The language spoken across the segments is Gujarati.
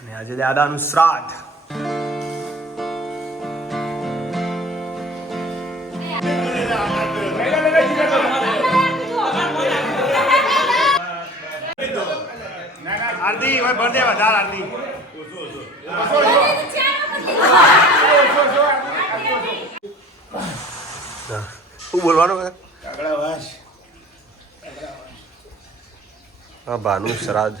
અને આજે દાદાનું શ્રાદ્ધ. આરતી હવે ભર દે વધારે આરતી. શું બોલવાનું હા ભાનું શ્રાદ્ધ.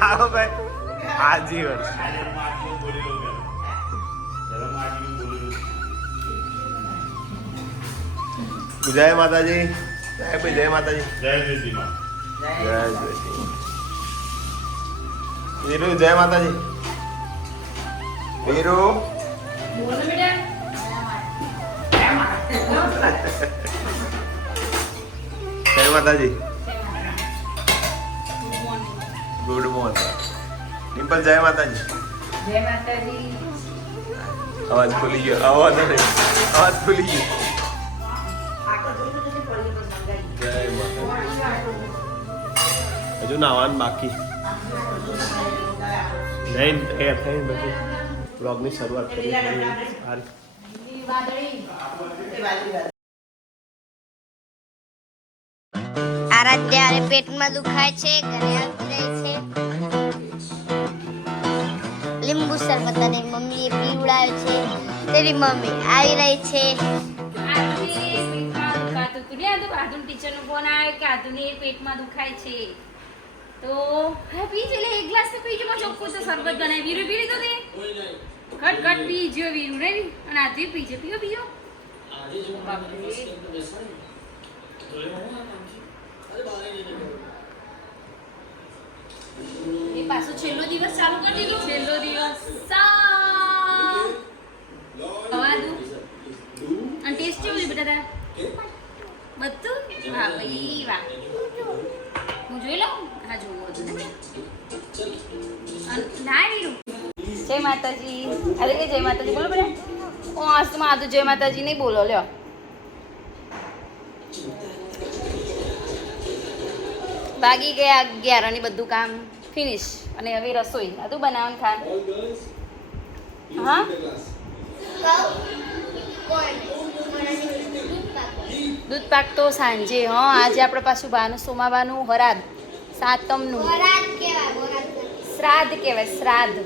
આવો ભાઈ આજીવન જય માતાજી. જય ભાઈ જય માતાજી. જય જયસીમાં જય શ્રી વીરુ જય માતાજી. વીરુ. જય માતાજી. ગુડ મોર્નિંગ ડિમ્પલ જય માતાજી જય માતાજી અવાજ ખુલી ગયો અવાજ નહીં અવાજ ખુલી ગયો જય માતાજી હજુ નાવાનું બાકી નહીં એ થઈ બધું બ્લોગની શરૂઆત કરી હાલ આરાધ્ય પેટમાં દુખાય છે ઘરે લીંબુ શરબત મમ્મીએ પીવડાવ્યો છે. તેરી મમ્મી આવી રહી છે. ટીચરનો ફોન આવ્યો કે આતુને પેટમાં દુખાય છે તો હા પી છે લે એક ગ્લાસ તો માં ચોખ્ખું તો શરબત બનાવી વીરુ પી લીધો તે કટ કટ પી જ્યો વીરુ રે અને આતુ પીજો પીઓ પીઓ બાપરે. એ પાછો છેલ્લો દિવસ ચાલુ કરી દીધો? છેલ્લો દિવસ. સા. અને ટેસ્ટ કેવું છે બેટા બધું? વાહ ભાઈ વાહ. હું જોઈ લઉં? હા જોવું હતું ને અન- ના વીરુ. જય માતાજી. અરે કે જય માતાજી બોલો બેટા ઓ આસમાં આદુ જય માતાજી નહીં બોલો લ્યો. ભાગી ગયા અગિયાર અને બધું કામ ફિનિશ અને હવે રસોઈ. આદુ બનાવવાનું ખાન. હા? દૂધ પાક તો સાંજે, હા. આજે આપણે પાછું ભાનું સોમાવાનું હરાદ સાતમનું. શ્રાદ્ધ કહેવાય, શ્રાદ્ધ.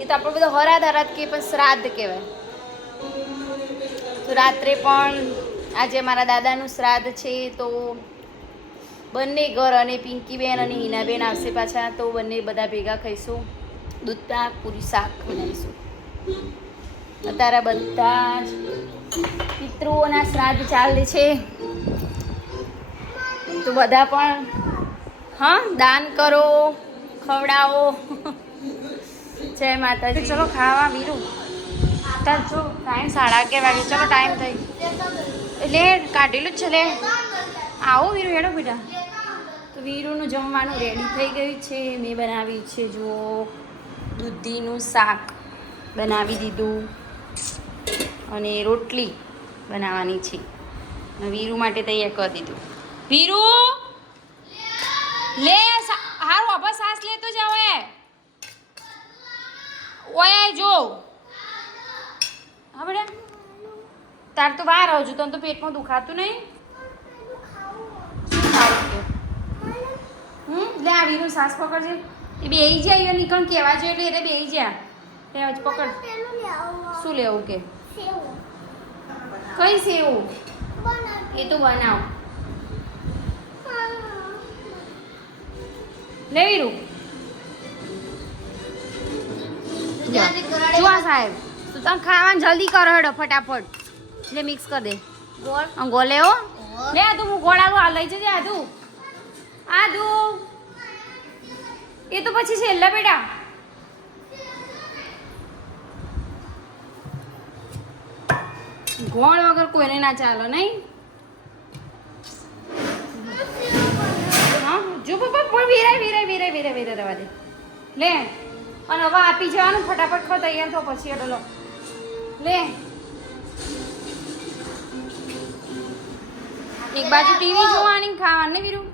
એ તો આપણે બધો હરાદ હરાદ કે પણ શ્રાદ્ધ કહેવાય. તો રાત્રે પણ આજે મારા દાદાનું શ્રાદ્ધ છે, તો બંને ઘર અને પિંકીબેન અને હિનાબેન આવશે પાછા, તો બંને બધા ભેગા ખાઈશું દૂધ પાક પૂરી, શાક બનાવીશું. અત્યારે બધા પિતૃઓના શ્રાદ્ધ ચાલે છે. તો બધા પણ, હા, દાન કરો, ખવડાવો. જય માતાજી. ચલો ખાવા વીરું. તાર જો ટાઈમ સાડા અગિયાર વાગે. ચલો ટાઈમ થઈ. એટલે કાઢેલું જ છે લે. આવો વીરુ, હેડો બેટા. વીરુનું જમવાનું રેડી થઈ ગયું છે. મેં બનાવ્યું છે, જુઓ. દૂધીનું શાક બનાવી દીધું. અને રોટલી બનાવવાની છે. વીરુ માટે તૈયાર કરી દીધું. વીરુ! લે હારું વાપસ સાસ લેતો જાવ એ ઓય જો. હા, બેટા. તાર તો બહાર આવજો, તને તો પેટમાં દુખાતું નહીં શું ખાવું કે? હમ લે આ વીરુ સાસ પકડજે. એ બે જાય એની નીકળ કહેવા જોઈએ એટલે એટલે બે જા લે જ પકડ શું લેવું કે? કઈ સેવું? એ તો બનાવ. લે વીરુ જુઆ સાહેબ. તું તમે ખાવાનું જલ્દી કરો હેડો ફટાફટ. એટલે મિક્સ કરી દે. ગોળ. ગોલે હો. લે તું હું ગોળાલું આ લઈ જજે આ તું. એ તો પછી છેલ્લા બેટા. ગોળ વગર કોઈને ના ચાલો, નહીં? જો પપ્પા પણ વેરાય વેરાય વેરાય વેરાય વેરાય રવા દે. લે, અને હવે આપી જવાનું ફટાફટ, ખો તૈયાર થો, પછી એટલે લો. લે. એક બાજુ ટીવી જોવાની ખાવાની વીરું?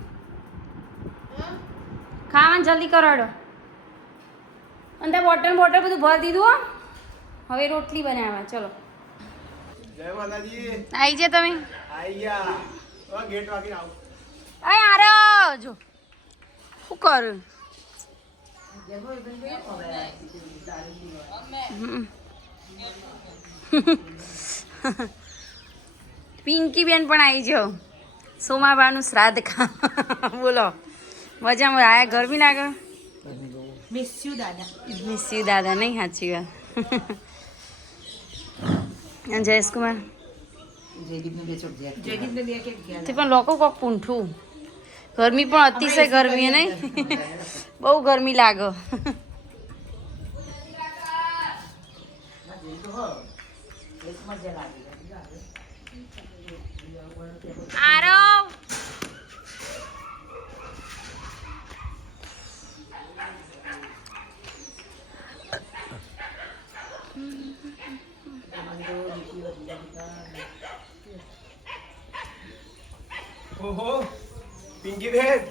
ખાવાનું જલ્દી કરાડો. ત્યાં બોટલ બોટલ બધું ભરી દીધું હો. હવે રોટલી બનાવવા ચલો. જય માતાજી. આવી તમે? ગયા. ગેટ વાગી આવ. આરો જો. શું કરું પિંકી બેન પણ આવી જાઓ સોમાબાનું શ્રાદ્ધ ખા બોલો. મજામાં. આયા ગરમી લાગે? મિસ યુ દાદા. નહીં સાચી વાત. અને જયેશ કુમાર તે પણ લોકો કોક પૂંઠું. ગરમી પણ અતિશય ગરમી નહીં. બહુ ગરમી લાગે. આરવ ઓહો પિંકી બેન.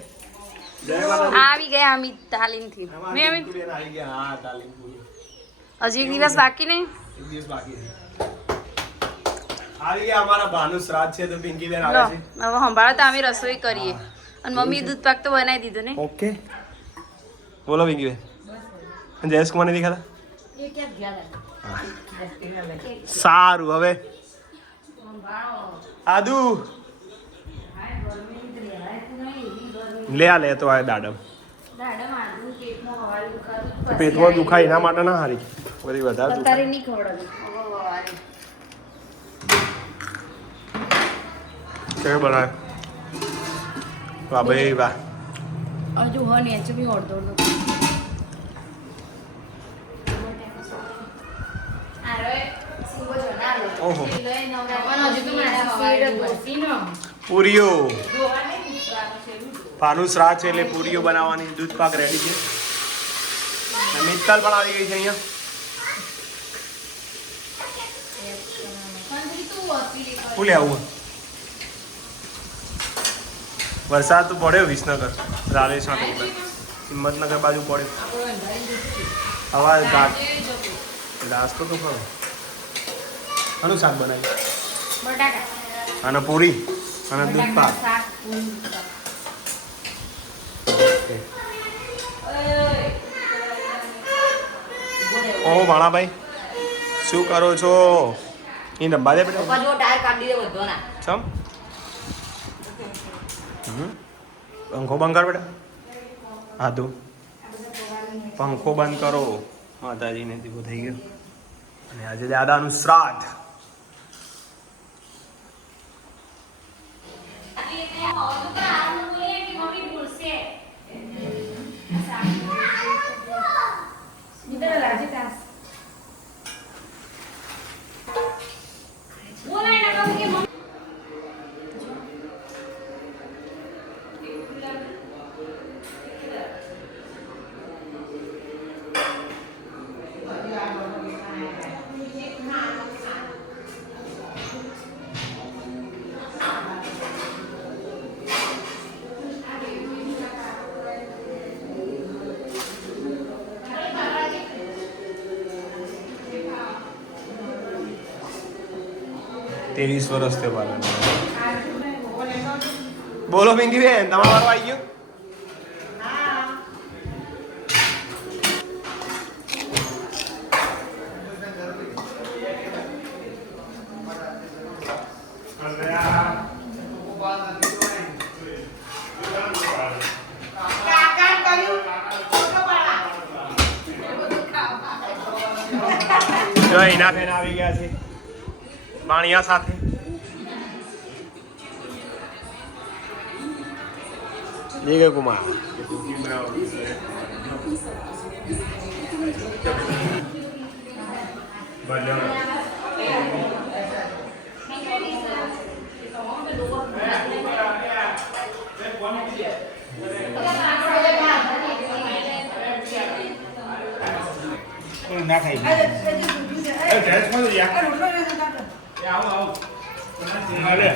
આવી ગયા અમિત તાલીમથી. મેં અમિત આવી ગયા. હા તાલીમ પૂરી હજી એક દિવસ બાકી નહીં? એક દિવસ બાકી આવી ગયા અમારા ભાનુ શ્રાદ્ધ છે તો પિંકી બેન આવે છે. હવે સંભાળો તો અમે રસોઈ કરીએ. અને મમ્મી દૂધ પાક તો બનાવી દીધો ને? ઓકે. બોલો પિંકી બેન. જયેશ કુમાર નથી ખાતા સારું હવે. આદુ. લે આ લે તો આ દાડમ. પેટમાં દુખાય એના માટે ના હારી. બધી વધારે દુખાય. અત્યારે નહીં ખવડાવી. કે બનાવે. વાહ ભાઈ વાહ. હજુ હો ને. હજુ બી અડધો ઓહો પૂરીઓ ભાનુ શ્રાદ્ધ છે એટલે પૂરીઓ બનાવવાની દૂધ પાક રેડી છે. અને મિત્તલ પણ આવી ગઈ છે અહીંયા. ફૂલે આવું. વરસાદ તો પડ્યો વિસનગર રાલેશ માટે હિંમતનગર બાજુ પડ્યો. હવા ઘાટ. નાસ્તો તો ખરો. આનું શાક બનાવ્યું? અને પૂરી અને દૂધ પાક. પૂરી. ઓ ભાણાભાઈ શું કરો છો? એ નંબા દે બેટા. ચમ? હમ. પંખો બંધ કર બેટા. હા તો. પંખો બંધ કરો. માતાજીને દીવો થઈ ગયો. અને આજે દાદાનું શ્રાદ્ધ. ત્રેવીસ વર્ષ થયો બાળક. બોલો પિંકી બેન તમારો વારો આવી ગયો? જો, એના ફેન આવી ગયા છે. બાણિયા સાથે જય કુમાર ના ખાઈ એ ડ્રેસ માં યાર અરે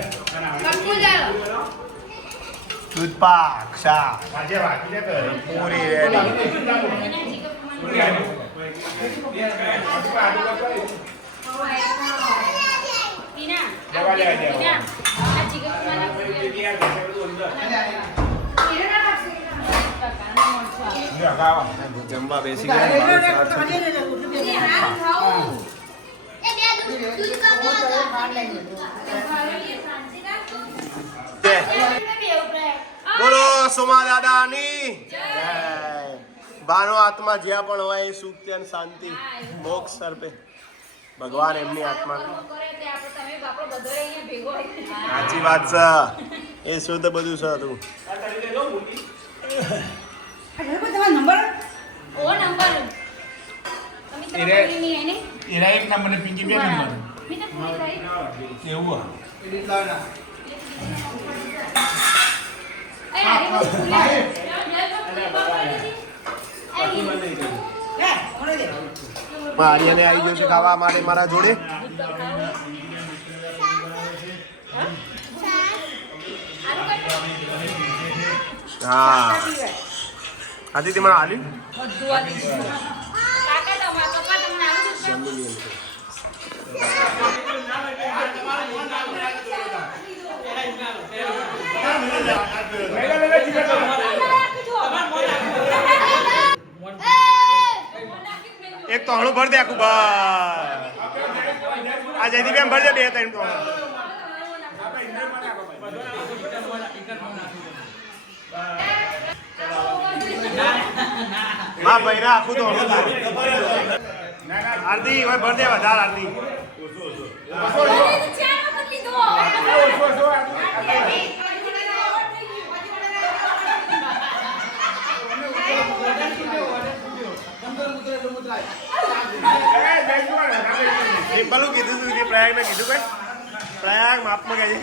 દૂધ પાક શાક આજે વાકી ને કરે પૂરી રેડી ટીના જવા લેવા દેવા. ટીના આ ચિકન જમવા બેસી ગયા એ બે દૂધ દૂધ કાપો બોલો સોમા દાદાની. બાનો આત્મા જ્યાં પણ હોય એ સુખ અને શાંતિ મોક્ષ સર્પે ભગવાન એમની આત્મા. સાચી વાત છે. એ શુદ્ધ બધું છે તું. ઓ નંબર. તમે તો એરે- એક નંબર ને પિંકી બે નંબર એવું. મારિયાને આવી ગયો છે ખાવા માટે મારા જોડે. હા. આથી મને આલી? એક તો હણું ભર દે આખું બસ. આ જયદીપ એમ ભરી દે બે ત્રણ તો હા ભાઈ ના આખું તો હણું આરતી હવે ભર દે વધારે આરતી. ચાર વખત લીધો. સિમ્પલું કીધું તું પ્રયાગ ને કીધું પ્રયાગ માપમાં કહેજે.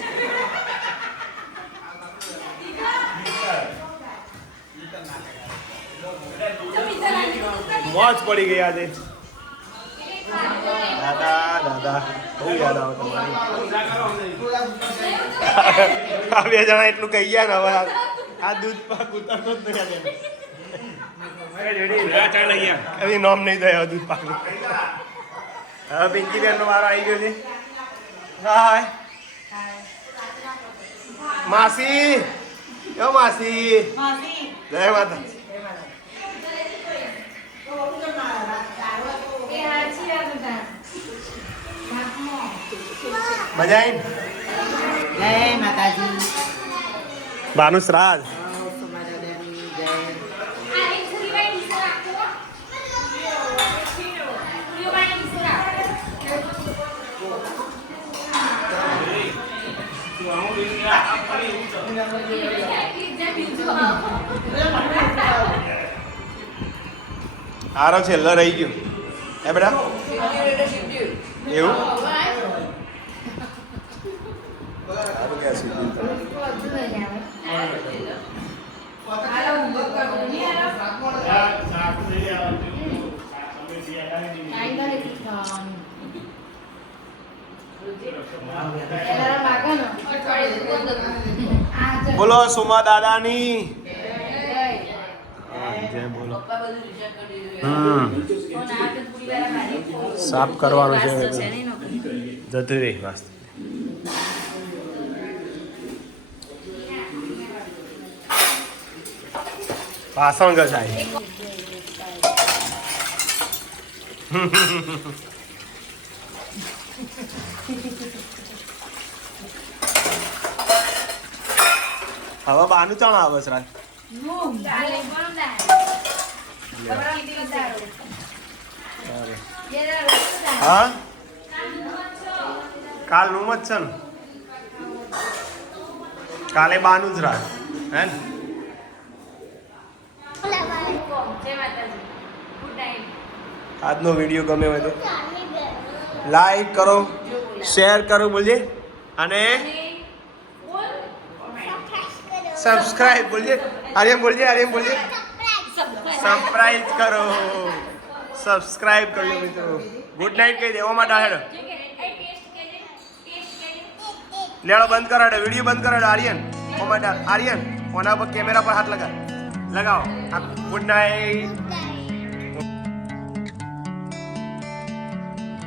મોજ પડી ગઈ આજે. દાદા દાદા, બહુ યાદ આવે તમારી. આ બે જણા એટલું કહી ગયા ને હવે આ- આ દૂધ પાક ઉતરતો જ નહીં આજે નામ નહીં થયા દૂધ પાક. હવે પિંકી બેન નો વારો આવી ગયો છે. હાય માસી યો માસી. જય માતા. મજા આવી? જય માતાજી. શ્રાદ્ધ આરો છેલ્લો રહી ગયો. હે બેટા? એવું? Thank સીધું. બોલો સુમા દાદાની. બોલો સાફ કરવાનું છે. જતી રહી મસ્ત પાસણ ઘસાય હવે બાનું ચાણ આવે છે હા? કાલનું જ છે ને. કાલે બાનું જ રાત હે ને? આજનો વીડિયો ગમે હોય તો. લાઈક કરો શેર કરો, બોલજે. અને સબસ્ક્રાઇબ બોલજે આર્યમ બોલજે આર્યમ બોલજે સબસ્ક્રાઇબ કરો સબસ્ક્રાઇબ કરજો મિત્રો ગુડ નાઇટ કહી દેવા માટે હેડો લેડો બંધ કરાડે વીડિયો બંધ કરાડે આર્યન ઓ માટે આર્યન ઓના પર કેમેરા પર હાથ લગા લગાવો ગુડ નાઇટ